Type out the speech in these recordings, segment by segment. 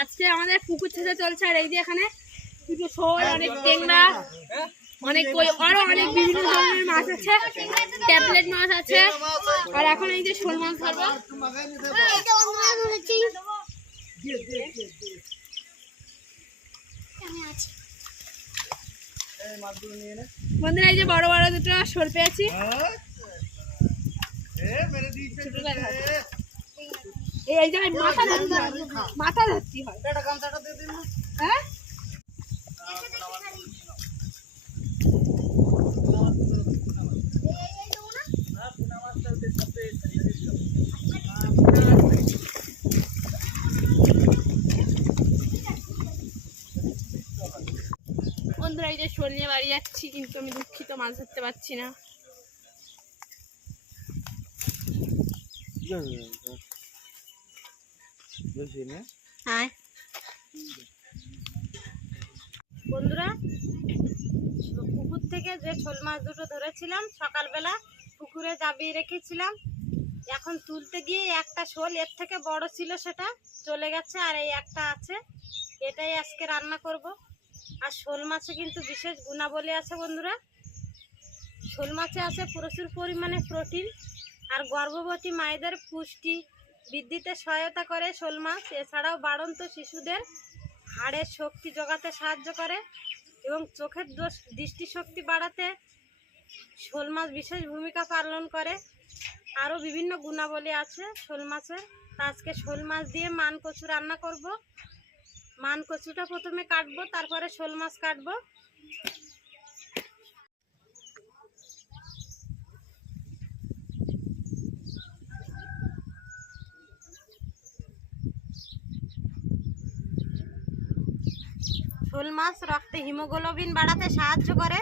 আজকে আমাদের পুকুর ছেঁচা চলছে আর এই যে এখানে দুটো শোল অনেক টেংরা অনেক কই আরও অনেক বিভিন্ন ধরনের মাছ আছে। ট্যাবলেট মাছ আছে। আর এখন এই যে শোল মাছ ধরবো। বন্ধুরা এই যে বড় বড় দুটো শোল পেয়েছি হ্যাঁ এ মেরে দিয়েছে এ, এই মাথা মাথা ধরতে হয়। হ্যাঁ? বন্ধুরা এই যে শোল নিয়ে বাড়ি যাচ্ছি কিন্তু আমি দুঃখিত মাছ ধরতে পারছি না। বন্ধুরা, পুকুর থেকে যে শোল মাছ দুটো ধরেছিলাম, সকালবেলা পুকুরে জাবিয়ে রেখেছিলাম। এখন তুলতে গিয়ে একটা শোল, এর থেকে বড় ছিল সেটা, চলে গেছে আর এই একটা আছে। এটাই আজকে রান্না করব। আর শোল মাছে কিন্তু বিশেষ গুণাবলী আছে বন্ধুরা। শোল মাছে আছে প্রচুর পরিমাণে প্রোটিন আর গর্ভবতী মায়েদের পুষ্টি বৃদ্ধিতে সহায়তা করে শোল মাছ। এছাড়াও বাড়ন্ত শিশুদের হাড়ের শক্তি জোগাতে সাহায্য করে এবং চোখের দোষ, দৃষ্টিশক্তি বাড়াতে শোল মাছ বিশেষ ভূমিকা পালন করে। আরও বিভিন্ন গুণাবলী আছে শোল মাছের। আজকে শোল মাছ দিয়ে মান কচু রান্না করব। মান কচুটা প্রথমে কাটবো, তারপরে শোল মাছ কাটবো। শোল মাছ রক্তে হিমোগ্লোবিন বাড়াতে সাহায্য করে।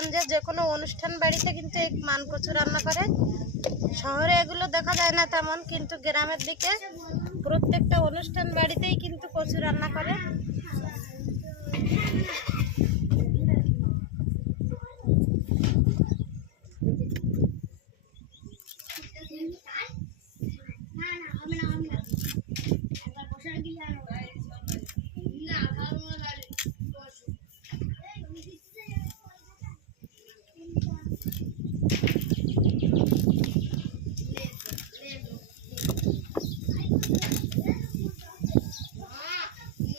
গ্রামগঞ্জে যে কোনো অনুষ্ঠান বাড়িতে কিন্তু এই মান কচু রান্না করে। শহরে এগুলো দেখা যায় না তেমন, কিন্তু গ্রামের দিকে প্রত্যেকটা অনুষ্ঠান বাড়িতেই কিন্তু কচু রান্না করে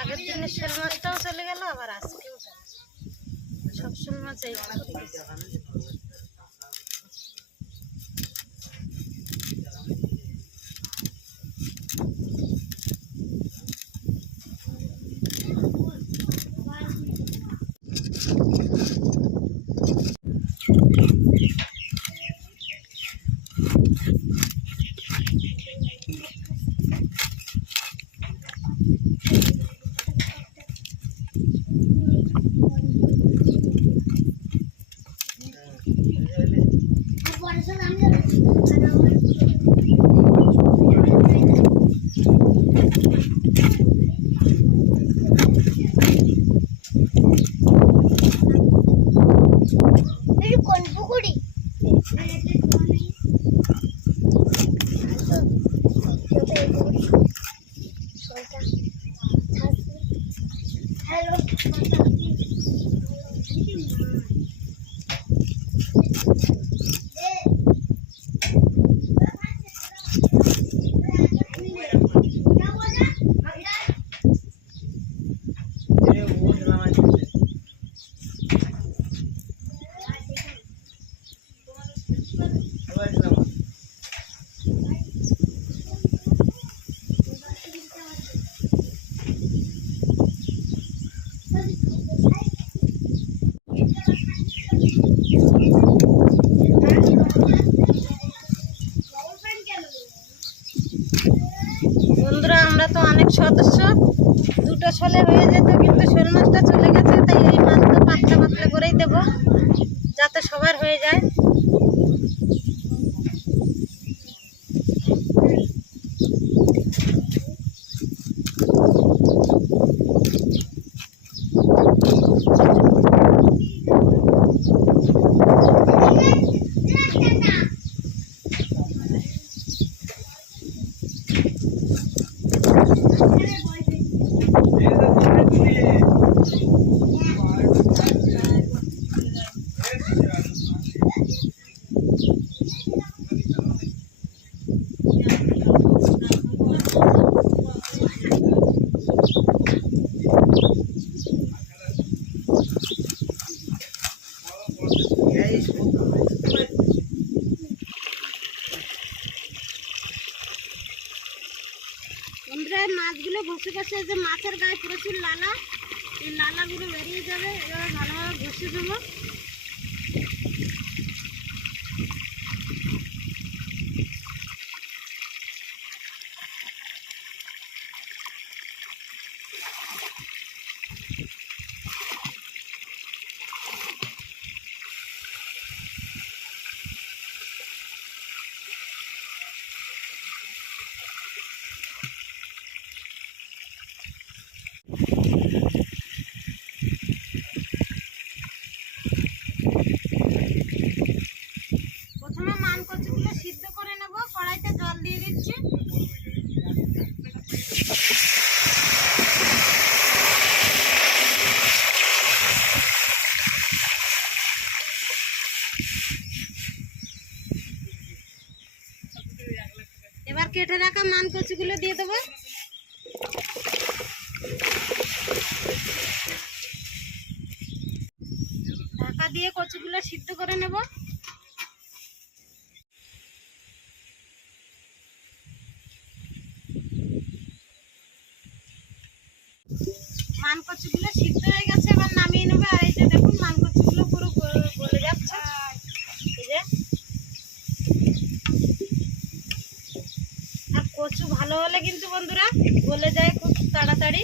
আগের দিনের শোল মাছটাও চলে গেল আবার আজকেও চলে গেল। সব শোল মাছ এই বন্ধুরা আমরা তো অনেক সদস্য। দুটো ছলে হয়ে যেত কিন্তু শোল মাছটা চলে গেছে তাই এই মাছটা পাতলা পাতলা করেই দেবো যাতে সবার হয়ে যায় বন্ধুরা মাছগুলো ঘষে ঘষে যে মাছের গায়ে প্রচুর লালা, এই লালাগুলো বেরিয়ে যাবে, এবার ভালোভাবে ঘষে দেবো প্রথমে মান কচুগুলো সিদ্ধ করে নেব কড়াইতে জল দিয়ে দিচ্ছি এবার কেটে রাখা মান কচুগুলো দিয়ে দেবো। ঢাকা দিয়ে কচুগুলো সিদ্ধ করে নেব। মান কচুগুলো সিদ্ধ হয়ে গেছে, এবার নামিয়ে নেবে। আর এই যে দেখুন, মান কচুগুলো পুরো গ- গলে যাচ্ছে এই যে আর কচু ভালো কিন্তু বন্ধুরা গলে যায় খুব তাড়াতাড়ি।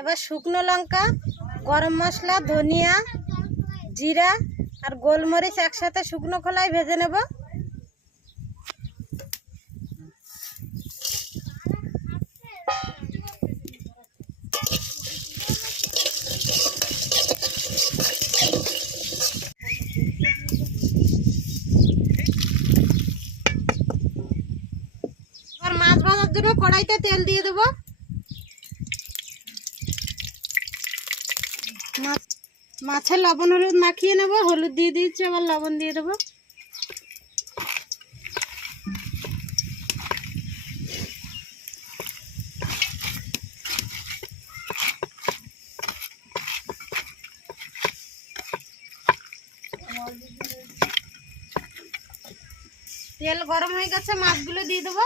এবার শুকনো লঙ্কা গরম মশলা, ধনিয়া, জিরা আর গোলমরিচ একসাথে শুকনো খোলায় ভেজে নেব। মাছ ভাজার জন্য কড়াইতে তেল দিয়ে দেবো। মাছ মাছে লবণ হলুদ মাখিয়ে নেব, হলুদ দিয়ে দিয়েছি, আবার লবণ দিয়ে দেবো। তেল গরম হয়ে গেছে, মাছগুলো দিয়ে দেবো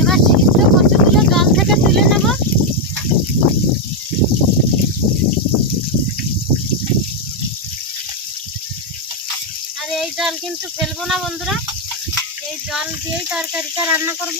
এবার সিদ্ধ কচুগুলো জল থেকে তুলে নেব আর এই জল কিন্তু ফেলব না বন্ধুরা। এই জল দিয়েই তরকারিটা রান্না করব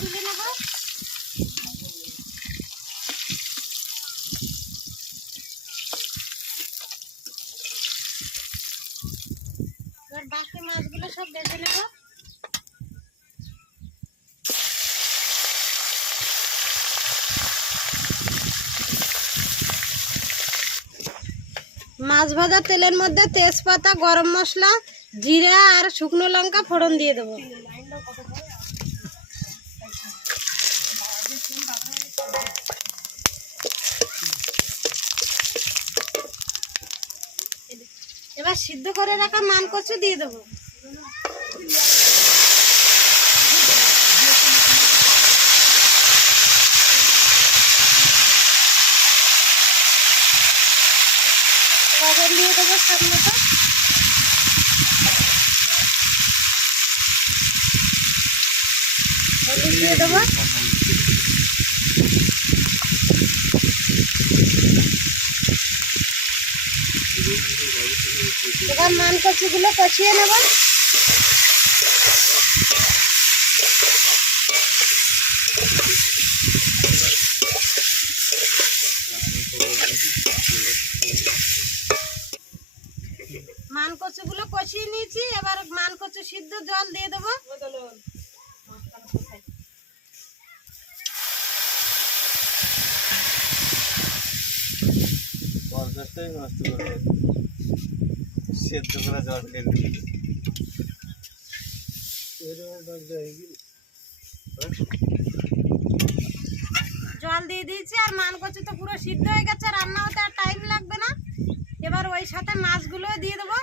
তুলে নেব এবার বাকি মাছগুলো সব বেছে নেব। মাছ ভাজার তেলের মধ্যে তেজপাতা, গরম মশলা, জিরা আর শুকনো লঙ্কা ফোড়ন দিয়ে দেবো। সিদ্ধ করে রাখা মান কচু দিয়ে দেবো। লবণ দিয়ে দেবো স্বাদ মতো হলুদ দিয়ে দেবো কচুগুলো কষিয়ে নেব। মান কচুগুলো কষিয়ে নিয়েছি, এবার মান কচু সিদ্ধ জল দিয়ে দেবো। পঞ্চাশটাই নষ্ট সেদ্ধ করা জল ফেলে। জল দিয়ে দিয়েছি আর মান কচু তো পুরো সিদ্ধ হয়ে গেছে, রান্না হতে আর টাইম লাগবে না। এবার ওই সাথে মাছগুলোও দিয়ে দেবো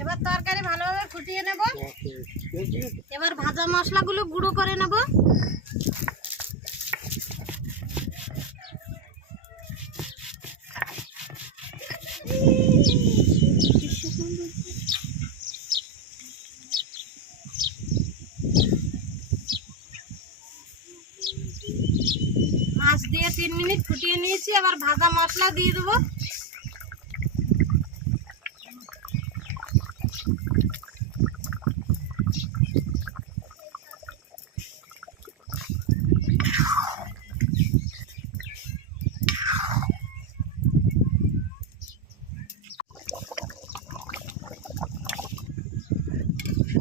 এবার তরকারি ফুটিয়ে নেব। এবার ভাজা মশলাগুলো গুঁড়ো করে নেব। মাছ দিয়ে তিন মিনিট ফুটিয়ে নিয়েছি, এবার ভাজা মশলা দিয়ে দেবো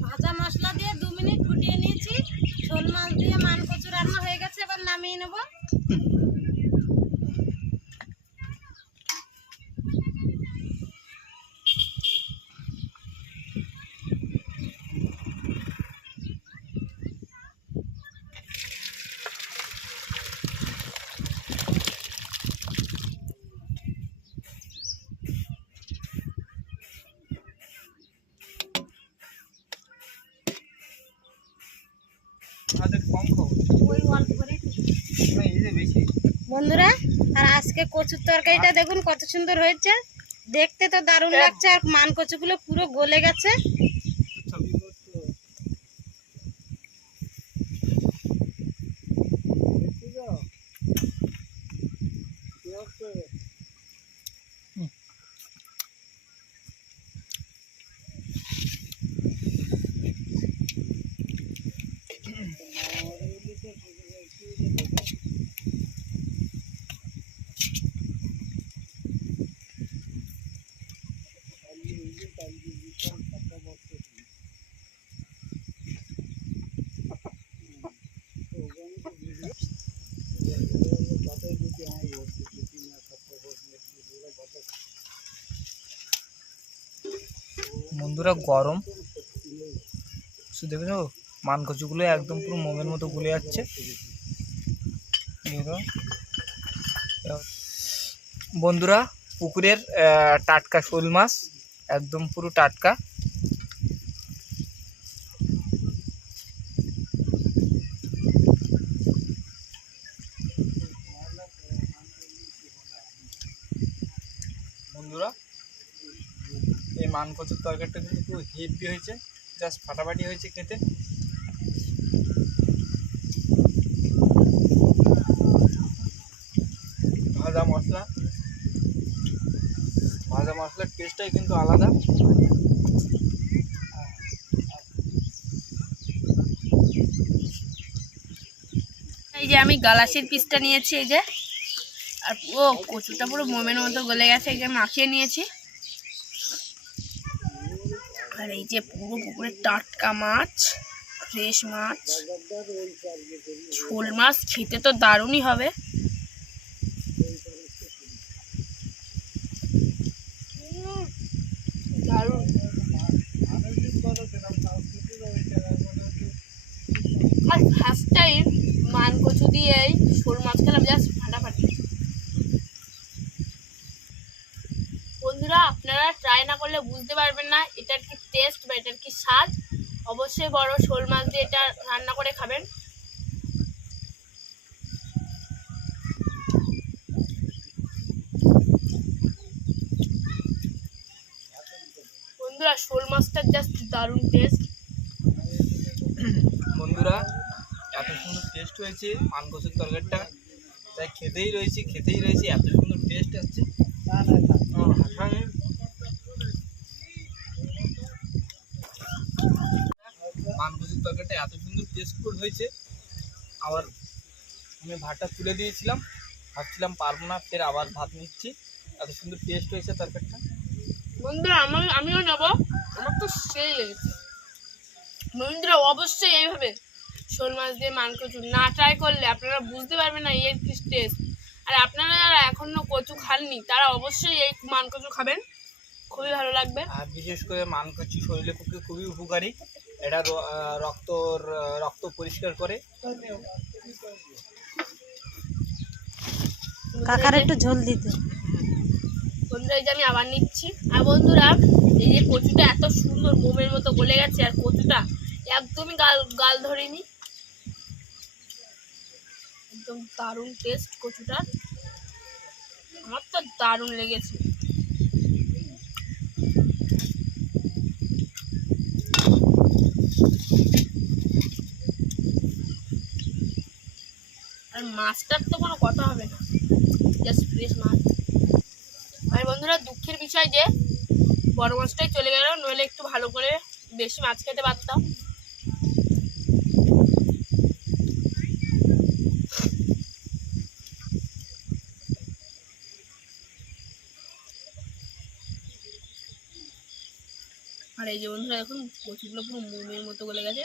ভাজা মশলা দিয়ে দু মিনিট ফুটিয়ে নিয়েছি শোল মাছ দিয়ে মান কচু রান্না হয়ে গেছে এবার নামিয়ে নেব আমাদের কম খাব ওই অল্প করে না এই যে বেশি বন্ধুরা আর আজকে কচুর তরকারিটা দেখুন কত সুন্দর হয়েছে। দেখতে তো দারুণ লাগছে আর মান কচুগুলো পুরো গলে গেছে। বন্ধুরা গরম। শুধু মান কচুগুলো একদম পুরো মোমের মতো গুলে যাচ্ছে। বন্ধুরা, পুকুরের টাটকা শোল মাছ, একদম পুরো টাটকা। মান কচুর তরকারিটা কিন্তু খুব হেভি হয়েছে। জাস্ট ফাটাফাটি হয়েছে খেতে। ভাজা মশলা। ভাজা মশলার টেস্টটাই কিন্তু আলাদা। এই যে আমি গালাসের পিসটা নিয়েছি, এই যে। আর ও কচুটা পুরো মোমের মতো গলে গেছে এই যে মাখিয়ে নিয়েছি। আর এই যে পুরো পুকুরের টাটকা মাছ, ফ্রেশ মাছ। ঝোল মাছ খেতে তো দারুণই হবে। দারুণ আর ফার্স্ট টাইম মান কচু দিয়ে শোল মাছ খেলাম জাস্ট ফাটাফাটি বন্ধুরা, আপনারা ট্রাই না করলে বুঝতে পারবেন না, এটার কি টেস্ট বা এটার কি স্বাদ। অবশ্যই বড় শোল মাছ দিয়ে এটা রান্না করে খাবেন। বন্ধুরা, শোল মাছটার জাস্ট দারুণ টেস্ট বন্ধুরা, এত সুন্দর টেস্ট হয়েছে পান তরকারিটা। তাই খেতেই রয়েছি খেতেই রয়েছি, এত সুন্দর টেস্ট আসছে। আমার কচুর তরকারিটা এত সুন্দর টেস্টফুল হয়েছে। আবার আমি ভাতটা তুলে দিয়েছিলাম। ভাবছিলাম পারব না, ফের আবার ভাত নিচ্ছি। এত সুন্দর টেস্ট হয়েছে তরকারিটা। বন্ধুরা, আমি, আমিও নেব। আমার তো সেই লেগেছে। বন্ধুরা, অবশ্যই এইভাবে শোল মাছ দিয়ে মান কচু না ট্রাই করলে আপনারা বুঝতে পারবেন না এর কি টেস্ট আর আপনারা যারা এখনও কচু খাননি তারা অবশ্যই এই মান কচু খাবেন। খুবই ভালো লাগবে। আর বিশেষ করে মান কচু শরীরের পক্ষে খুবই উপকারী। এটা র- আহ, রক্তর রক্ত পরিষ্কার করে। কাকার একটু ঝোল দিতে। বন্ধুরা এই যে আমি আবার নিচ্ছি। আর বন্ধুরা এই যে কচুটা এত সুন্দর মোমের মতো গলে গেছে আর কচুটা একদমই গাল গাল ধরেনি। একদম দারুণ টেস্ট কচুটা। আমার তো দারুণ লেগেছে। আর মাছটার তো কোনো কথা হবে না। জাস্ট ফ্রেশ মাছ। আর বন্ধুরা, দুঃখের বিষয় যে, বড় মাছটাই চলে গেল, নইলে একটু ভালো করে বেশি মাছ খেতে পারতাম। আর এই যে বন্ধুরা এখন কচুগুলো পুরো মোমের মতো গলে গেছে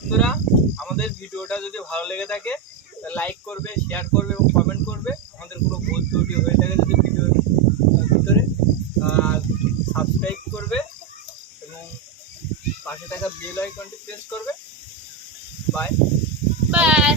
বন্ধুরা আমাদের ভিডিওটা যদি ভালো লেগে থাকে লাইক করবে শেয়ার করবে এবং কমেন্ট করবে। আমাদের কোনো ভুল ত্রুটি হয়ে থাকে যদি ভিডিওর ভিতরে। সাবস্ক্রাইব করবে এবং পাশে থাকা বেল আইকনটি প্রেস করবে। Bye bye